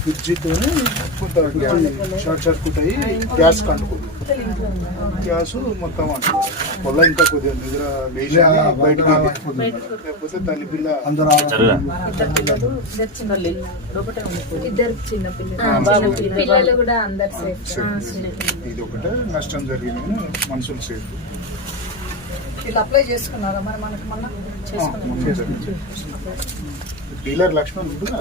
ఫ్రిడ్జ్తోనే కొంత short circuit అయ్యి gas కంటుకుంది. Gas మొత్తం వల్ల ఇంకా కొద్దిగా నిద్ర లేచి బయటకు లేకపోతే తల్లి పిల్ల ఇది ఒకటే నష్టం జరిగింది. మనుషులు సేఫ్. వీళ్ళు అప్లై చేసుకున్నారా మరి మనకి మొన్న? డీలర్ లక్ష్మణ్ కూడా